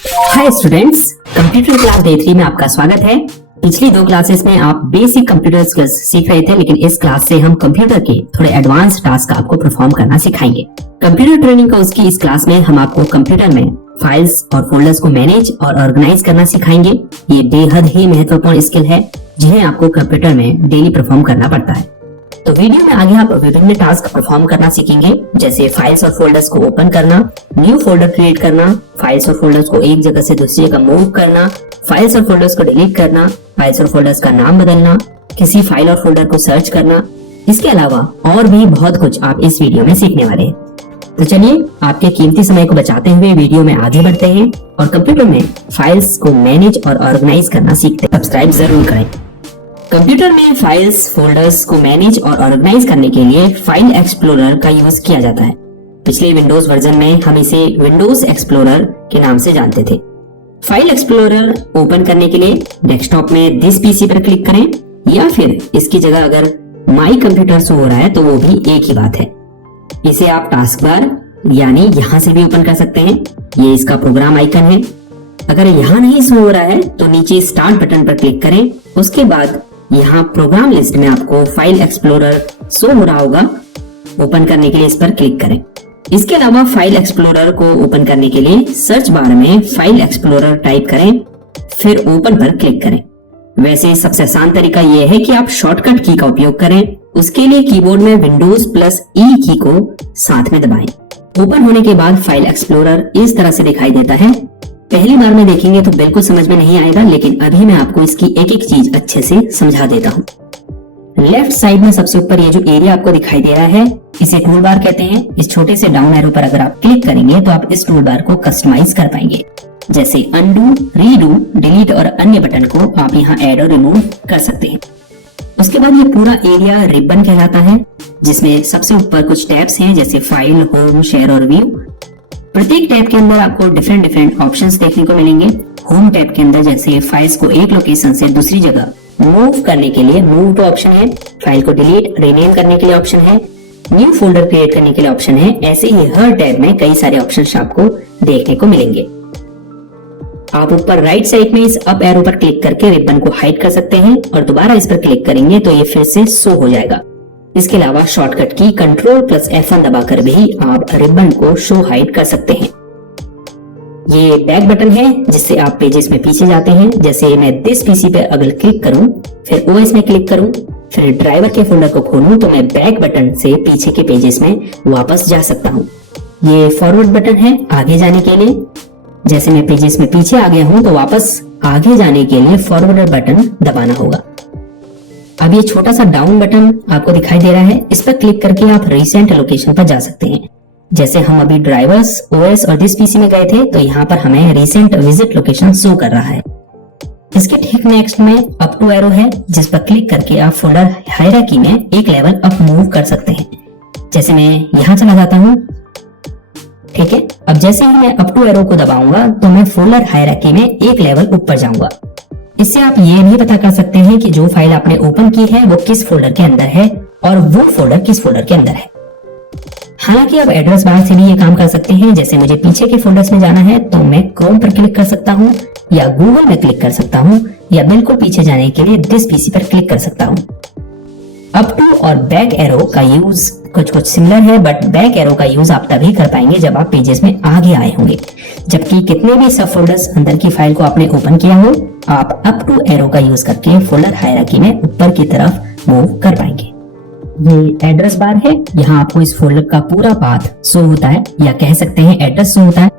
Hi students, computer class day 3 में आपका स्वागत है। पिछली 2 क्लासेस में आप बेसिक कंप्यूटर स्किल्स सीख रहे थे, लेकिन इस क्लास से हम कंप्यूटर के थोड़े एडवांस टास्क आपको परफॉर्म करना सिखाएंगे। कंप्यूटर ट्रेनिंग कोर्स की इस क्लास में हम आपको कंप्यूटर में फाइल्स और फोल्डर्स को मैनेज और ऑर्गेनाइज करना सिखाएंगे। ये बेहद ही महत्वपूर्ण स्किल है जिन्हें आपको कंप्यूटर में डेली परफॉर्म करना पड़ता है। तो वीडियो में आगे आप विभिन्न टास्क परफॉर्म करना सीखेंगे, जैसे फाइल्स और फोल्डर्स को ओपन करना, न्यू फोल्डर क्रिएट करना, फाइल्स और फोल्डर्स को एक जगह से दूसरी जगह मूव करना, फाइल्स और फोल्डर्स को डिलीट करना, फाइल्स और फोल्डर्स का नाम बदलना, किसी फाइल और फोल्डर को सर्च करना। इसके अलावा और भी बहुत कुछ आप इस वीडियो में सीखने वाले हैं। तो चलिए आपके कीमती समय को बचाते हुए वीडियो में आगे बढ़ते हैं और कंप्यूटर में फाइल्स को मैनेज और ऑर्गेनाइज करना सीखते हैं। सब्सक्राइब जरूर करें। कंप्यूटर में फाइल्स, फोल्डर्स को मैनेज और ऑर्गेनाइज करने के लिए फाइल एक्सप्लोरर का यूज किया जाता है। पिछले विंडोज वर्जन में हम इसे विंडोज एक्सप्लोरर के नाम से जानते थे। फाइल एक्सप्लोरर ओपन करने के लिए डेस्कटॉप में दिस पीसी पर क्लिक करें या फिर इसकी जगह अगर माई कंप्यूटर शो हो रहा है तो वो भी एक ही बात है। इसे आप टास्क बार यानी यहाँ से भी ओपन कर सकते हैं। ये इसका प्रोग्राम आइकन है। अगर यहाँ नहीं शो हो रहा है तो नीचे स्टार्ट बटन पर क्लिक करें। उसके बाद यहाँ प्रोग्राम लिस्ट में आपको फाइल एक्सप्लोरर शो हो रहा होगा। ओपन करने के लिए इस पर क्लिक करें। इसके अलावा फाइल एक्सप्लोरर को ओपन करने के लिए सर्च बार में फाइल एक्सप्लोरर टाइप करें, फिर ओपन पर क्लिक करें। वैसे सबसे आसान तरीका यह है कि आप शॉर्टकट की का उपयोग करें। उसके लिए कीबोर्ड में विंडोज+E की को साथ में दबाएं। ओपन होने के बाद फाइल एक्सप्लोरर इस तरह से दिखाई देता है। पहली बार में देखेंगे तो बिल्कुल समझ में नहीं आएगा, लेकिन अभी मैं आपको इसकी एक एक चीज अच्छे से समझा देता हूँ। लेफ्ट साइड में सबसे ऊपर ये जो एरिया आपको दिखाई दे रहा है, इसे टूल बार कहते हैं। इस छोटे से डाउन एरो पर अगर आप क्लिक करेंगे तो आप इस टूल बार को कस्टमाइज कर पाएंगे, जैसे अनडू, रीडू, डिलीट और अन्य बटन को आप यहाँ ऐड और रिमूव कर सकते हैं। उसके बाद ये पूरा एरिया रिबन कहलाता है, जिसमें सबसे ऊपर कुछ टैब्स हैं, जैसे फाइल, होम, शेयर और व्यू। प्रत्येक टैब के अंदर आपको डिफरेंट ऑप्शंस देखने को मिलेंगे। होम टैब के अंदर जैसे फाइल्स को एक लोकेशन से दूसरी जगह मूव करने के लिए मूव टू ऑप्शन है, फाइल को डिलीट, रीनेम करने के लिए ऑप्शन है, न्यू फोल्डर क्रिएट करने के लिए ऑप्शन है। ऐसे ही हर टैब में कई सारे ऑप्शंस आपको देखने को मिलेंगे। आप ऊपर राइट साइड में इस अप एरो पर क्लिक करके रिबन को हाइड कर सकते हैं और दोबारा इस पर क्लिक करेंगे तो ये फिर से शो हो जाएगा। इसके अलावा शॉर्टकट की Ctrl+F1 दबाकर भी आप रिबन को शो हाइड कर सकते हैं। ये बैक बटन है जिससे आप पेजेस में पीछे जाते हैं। जैसे मैं दिस पीसी पे अगर क्लिक करूं, फिर ओएस में क्लिक करूं, फिर ड्राइवर के फोल्डर को खोलूं तो मैं बैक बटन से पीछे के पेजेस में वापस जा सकता हूं। ये फॉरवर्ड बटन है आगे जाने के लिए। जैसे मैं पेजेस में पीछे आ गया हूं तो वापस आगे जाने के लिए फॉरवर्ड बटन दबाना होगा। अब ये छोटा सा डाउन बटन आपको दिखाई दे रहा है, इस पर क्लिक करके आप रिसेंट लोकेशन पर जा सकते हैं। जैसे हम अभी ड्राइवर्स, ओएस और दिस पीसी में गए थे तो यहाँ पर हमें रिसेंट विजिट लोकेशन शो कर रहा है। इसके ठीक नेक्स्ट में अप टू एरो है, जिस पर क्लिक करके आप फोल्डर हायरार्की में एक लेवल अप मूव कर सकते हैं। जैसे मैं यहाँ चला जाता हूँ, ठीक है। अब जैसे ही मैं अप टू एरो को दबाऊंगा तो मैं फोल्डर हायरार्की में एक लेवल ऊपर जाऊंगा। इससे आप ये भी पता कर सकते हैं कि जो फाइल आपने ओपन की है वो किस फोल्डर के अंदर है और वो फोल्डर किस फोल्डर के अंदर है। हालांकि आप एड्रेस बार से भी ये काम कर सकते हैं। जैसे मुझे पीछे के फोल्डर्स में जाना है तो मैं क्रोम पर क्लिक कर सकता हूँ या गूगल में क्लिक कर सकता हूँ या बिल्कुल पीछे जाने के लिए दिस पीसी पर क्लिक कर सकता हूँ। अप टू और बैक एरो का यूज कुछ सिमिलर है, बट बैक एरो का यूज आप तभी कर पाएंगे जब आप पेजेस में आगे आए होंगे। जबकि कितने भी सब फोल्डर्स अंदर की फाइल को आपने ओपन किया हो, आप अप टू एरो का यूज करके फोल्डर हायरार्की में ऊपर की तरफ मूव कर पाएंगे। ये एड्रेस बार है, यहाँ आपको इस फोल्डर का पूरा पाथ शो होता है या कह सकते हैं एड्रेस शो होता है।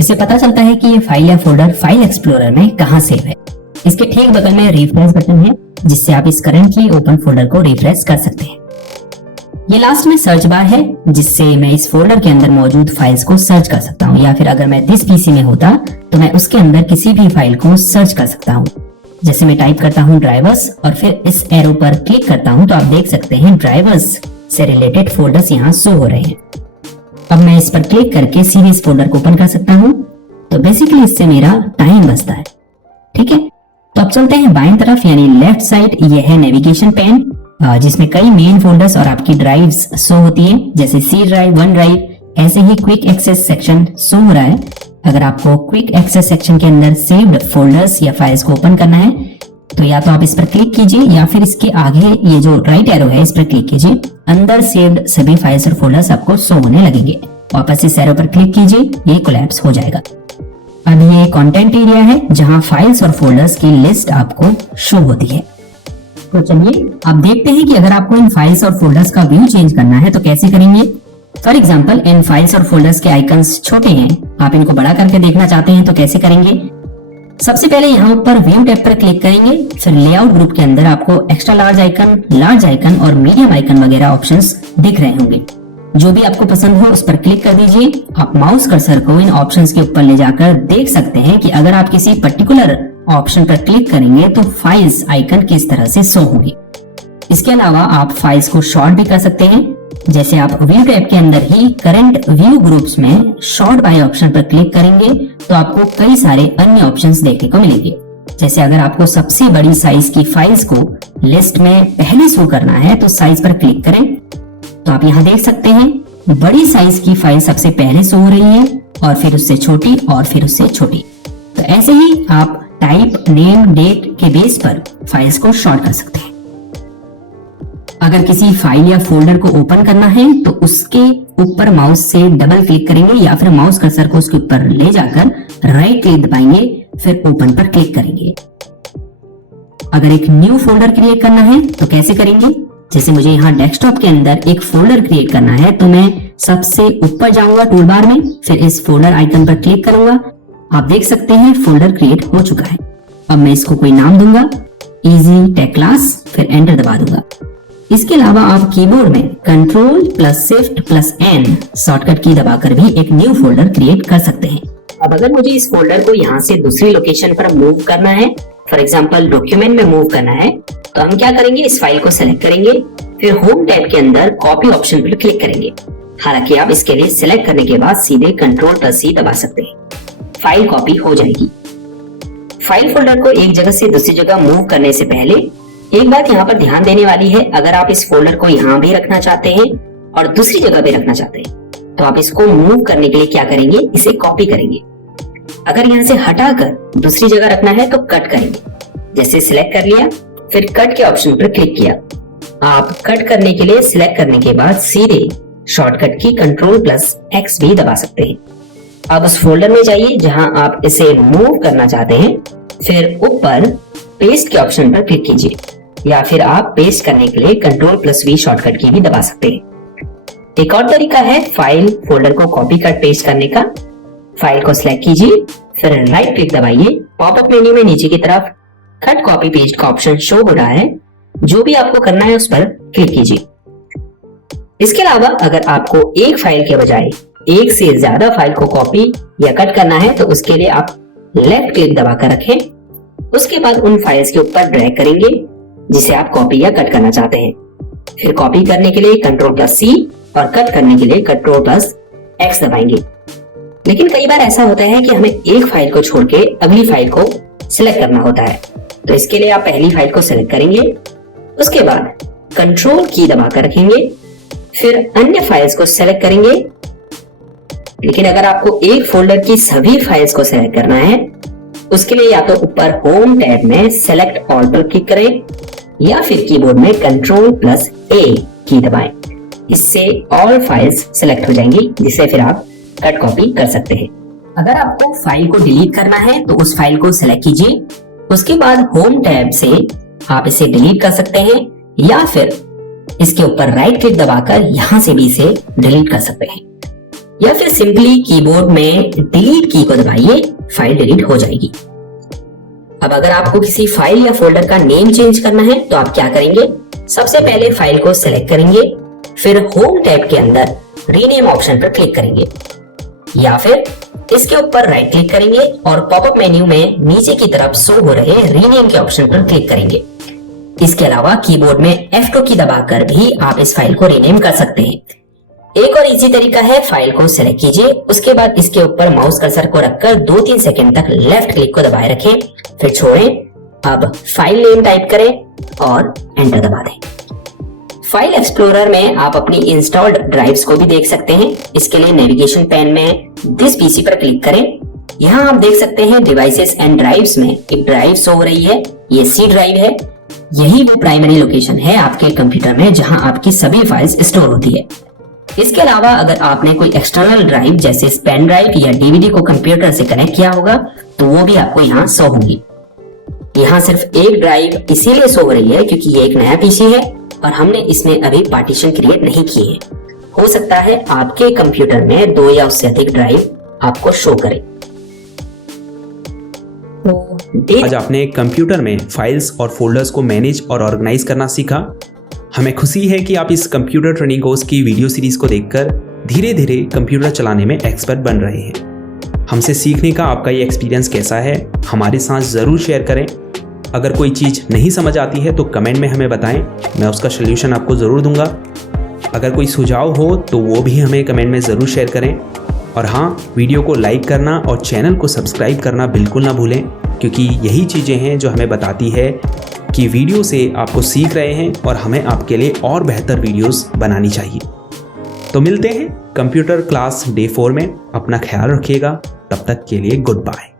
इससे पता चलता है कि ये फाइल या फोल्डर फाइल एक्सप्लोरर में कहाँ सेव है। इसके ठीक बगल में रिफ्रेश बटन है, जिससे आप इस करंटली ओपन फोल्डर को रिफ्रेश कर सकते हैं। ये लास्ट में सर्च बार है, जिससे मैं इस फोल्डर के अंदर मौजूद फाइल्स को सर्च कर सकता हूँ, या फिर अगर मैं दिस पीसी में होता तो मैं उसके अंदर किसी भी फाइल को सर्च कर सकता हूँ। जैसे मैं टाइप करता हूँ ड्राइवर्स और फिर इस एरो पर क्लिक करता हूँ तो आप देख सकते हैं ड्राइवर्स से रिलेटेड फोल्डर्स यहाँ शो हो रहे हैं। अब मैं इस पर क्लिक करके सीधे इस फोल्डर को ओपन कर सकता हूँ। तो बेसिकली इससे मेरा टाइम बचता है, ठीक है। तो अब चलते हैं बाएं तरफ यानी लेफ्ट साइड। यह है नेविगेशन पैन, जिसमें कई मेन फोल्डर्स और आपकी ड्राइव्स शो होती है, जैसे सी ड्राइव, वन ड्राइव। ऐसे ही क्विक एक्सेस सेक्शन शो हो रहा है। अगर आपको क्विक एक्सेस सेक्शन के अंदर सेव्ड फोल्डर्स या फाइल्स को ओपन करना है तो या तो आप इस पर क्लिक कीजिए या फिर इसके आगे ये जो राइट एरो है इस पर क्लिक कीजिए। अंदर सेव्ड सभी फाइल्स और फोल्डर्स आपको शो होने लगेंगे। वापस इस एरो पर क्लिक कीजिए, ये कोलैप्स हो जाएगा। अब ये कंटेंट एरिया है जहां फाइल्स और फोल्डर्स की लिस्ट आपको शो होती है। तो चलिए आप देखते हैं कि अगर आपको इन फाइल्स और फोल्डर्स का व्यू चेंज करना है तो कैसे करेंगे। फॉर एग्जांपल इन फाइल्स और फोल्डर्स के आइकन्स छोटे हैं, आप इनको बड़ा करके देखना चाहते हैं तो कैसे करेंगे। सबसे पहले यहाँ ऊपर व्यू टैब पर क्लिक करेंगे, फिर लेआउट ग्रुप के अंदर आपको एक्स्ट्रा लार्ज आइकन और मीडियम आइकन वगैरह ऑप्शंस दिख रहे होंगे। जो भी आपको पसंद हो उस पर क्लिक कर दीजिए। आप माउस कर्सर को इन ऑप्शंस के ऊपर ले जाकर देख सकते हैं कि अगर आप किसी पर्टिकुलर ऑप्शन पर क्लिक करेंगे तो फाइल्स आइकन किस तरह से शो होंगे। इसके अलावा आप फाइल्स को शॉर्ट भी कर सकते हैं। जैसे आप व्यू टैब के अंदर ही करंट व्यू ग्रुप्स में शॉर्ट बाय ऑप्शन पर क्लिक करेंगे तो आपको कई सारे अन्य ऑप्शंस देखने को मिलेंगे। जैसे अगर आपको सबसे बड़ी साइज की फाइल्स को लिस्ट में पहले शो करना है तो साइज पर क्लिक करें, तो आप यहाँ देख सकते हैं बड़ी साइज की फाइल सबसे पहले शो हो रही है और फिर उससे छोटी और फिर उससे छोटी। तो ऐसे ही आप टाइप, नेम, डेट के बेस पर फाइल्स को शॉर्ट कर सकते हैं। अगर किसी फाइल या फोल्डर को ओपन करना है तो उसके ऊपर माउस से डबल क्लिक करेंगे या फिर माउस कर्सर को उसके ऊपर ले जाकर राइट क्लिक दबाएंगे, फिर ओपन पर क्लिक करेंगे। अगर एक न्यू फोल्डर क्रिएट करना है तो कैसे करेंगे। जैसे मुझे यहाँ डेस्कटॉप के अंदर एक फोल्डर क्रिएट करना है तो मैं सबसे ऊपर जाऊंगा टूल बार में, फिर इस फोल्डर आइकन पर क्लिक करूंगा। आप देख सकते हैं फोल्डर क्रिएट हो चुका है। अब मैं इसको कोई नाम दूंगा, इजी टेक क्लास, फिर एंटर दबा दूंगा। इसके अलावा आप कीबोर्ड में Ctrl+Shift+N शॉर्टकट की दबाकर भी एक न्यू फोल्डर क्रिएट कर सकते हैं। अब अगर मुझे इस फोल्डर को यहाँ से दूसरी लोकेशन पर मूव करना है, फॉर एग्जांपल डॉक्यूमेंट में मूव करना है, तो हम क्या करेंगे, इस फाइल को सेलेक्ट करेंगे, फिर होम टैब के अंदर कॉपी ऑप्शन पर क्लिक करेंगे। हालांकि आप इसके लिए सिलेक्ट करने के बाद सीधे Ctrl+C दबा सकते हैं, फाइल कॉपी हो जाएगी। फाइल फोल्डर को एक जगह से दूसरी जगह मूव करने से पहले एक बात यहाँ पर ध्यान देने वाली है, अगर आप इस फोल्डर को यहाँ भी रखना चाहते हैं और दूसरी जगह भी रखना चाहते हैं तो आप इसको मूव करने के लिए क्या करेंगे, इसे कॉपी करेंगे। अगर यहाँ से हटाकर दूसरी जगह रखना है तो कट करेंगे। जैसे सिलेक्ट कर लिया, फिर कट के ऑप्शन पर क्लिक किया। आप कट करने के लिए सिलेक्ट करने के बाद सीधे शॉर्टकट की Ctrl+X भी दबा सकते हैं। अब उस फोल्डर में जाइए जहां आप इसे मूव करना चाहते हैं, फिर ऊपर पेस्ट के ऑप्शन पर क्लिक कीजिए या फिर आप पेस्ट करने के लिए Ctrl+V शॉर्टकट की भी दबा सकते हैं। एक और तरीका है फाइल फोल्डर को कॉपी कर पेस्ट करने का। फाइल को सिलेक्ट कीजिए, फिर राइट क्लिक दबाइए। पॉपअप मेन्यू में नीचे की तरफ कट कॉपी पेस्ट का ऑप्शन शो हो रहा है, जो भी आपको करना है उस पर क्लिक कीजिए। इसके अलावा अगर आपको एक फाइल के बजाय एक से ज्यादा फाइल को कॉपी या कट करना है तो उसके लिए आप लेफ्ट क्लिक दबाकर रखें, उसके बाद उन फाइल्स के ऊपर ड्रैग करेंगे जिसे आप कॉपी या कट करना चाहते हैं। फिर कॉपी करने के लिए Ctrl+C और कट करने के लिए Ctrl+X दबाएंगे। लेकिन कई बार ऐसा होता है कि हमें एक फाइल को छोड़ के अगली फाइल को सिलेक्ट करना होता है, तो इसके लिए आप पहली फाइल को सिलेक्ट करेंगे, उसके बाद कंट्रोल की दबाकर रखेंगे, फिर अन्य फाइल्स को सिलेक्ट करेंगे। लेकिन अगर आपको एक फोल्डर की सभी फाइल्स को सिलेक्ट करना है, उसके लिए या तो ऊपर होम टैब में सेलेक्ट ऑल पर क्लिक करें या फिर कीबोर्ड में Ctrl+A की दबाएं। इससे ऑल फाइल्स सिलेक्ट हो जाएंगी, जिसे फिर आप कट कॉपी कर सकते हैं। अगर आपको फाइल को डिलीट करना है तो उस फाइल को सिलेक्ट कीजिए, उसके बाद होम टैब से आप इसे डिलीट कर सकते हैं या फिर इसके ऊपर राइट क्लिक दबाकर यहां से भी इसे डिलीट कर सकते हैं, या फिर सिंपली कीबोर्ड में डिलीट की को दबाइए, फाइल डिलीट हो जाएगी। अब अगर आपको किसी फाइल या फोल्डर का नेम चेंज करना है तो आप क्या करेंगे, सबसे पहले फाइल को सिलेक्ट करेंगे, फिर होम टैब के अंदर रीनेम ऑप्शन पर क्लिक करेंगे या फिर इसके ऊपर राइट क्लिक करेंगे और पॉपअप मेन्यू में नीचे की तरफ शो हो रहे रीनेम के ऑप्शन पर क्लिक करेंगे। इसके अलावा कीबोर्ड में F2 की दबाकर भी आप इस फाइल को रीनेम कर सकते हैं। एक और इजी तरीका है, फाइल को सेलेक्ट कीजिए, उसके बाद इसके ऊपर माउस कर्सर को रखकर 2-3 सेकंड तक लेफ्ट क्लिक को दबाए रखें, फिर छोड़ें। अब फाइल नेम टाइप करें और एंटर दबा दें। फाइल एक्सप्लोरर में आप अपनी इंस्टॉल्ड ड्राइव्स को भी देख सकते हैं। इसके लिए नेविगेशन पैन में दिस पीसी पर क्लिक करें यहाँ आप देख सकते हैं डिवाइसेस एंड ड्राइव्स में एक ड्राइव शो हो रही है, ये सी ड्राइव है। यही वो प्राइमरी लोकेशन है आपके कंप्यूटर में जहां आपकी सभी फाइल्स स्टोर होती है। इसके अलावा अगर आपने कोई एक्सटर्नल ड्राइव जैसे पेन ड्राइव या डीवीडी को कंप्यूटर से कनेक्ट किया होगा तो वो भी आपको यहाँ शो होंगी। यहाँ सिर्फ एक ड्राइव इसीलिए शो हो रही है क्योंकि ये एक नया पीसी है और हमने इसमें अभी पार्टीशन क्रिएट नहीं किए हैं। हो सकता है आपके कंप्यूटर में 2 या उससे अधिक ड्राइव आपको शो करे। आज आपने कंप्यूटर में फाइल्स और फोल्डर्स को मैनेज और ऑर्गेनाइज करना सीखा। हमें खुशी है कि आप इस कंप्यूटर ट्रेनिंग कोर्स की वीडियो सीरीज को देखकर धीरे धीरे कंप्यूटर चलाने में एक्सपर्ट बन रहे हैं। हमसे सीखने का आपका ये एक्सपीरियंस कैसा है हमारे साथ ज़रूर शेयर करें। अगर कोई चीज़ नहीं समझ आती है तो कमेंट में हमें बताएं, मैं उसका सल्यूशन आपको ज़रूर दूंगा। अगर कोई सुझाव हो तो वो भी हमें कमेंट में ज़रूर शेयर करें। और हाँ, वीडियो को लाइक करना और चैनल को सब्सक्राइब करना बिल्कुल ना भूलें, क्योंकि यही चीज़ें हैं जो हमें बताती है कि वीडियो से आपको सीख रहे हैं और हमें आपके लिए और बेहतर वीडियोस बनानी चाहिए। तो मिलते हैं कंप्यूटर क्लास डे 4 में। अपना ख्याल रखिएगा, तब तक के लिए गुड बाय।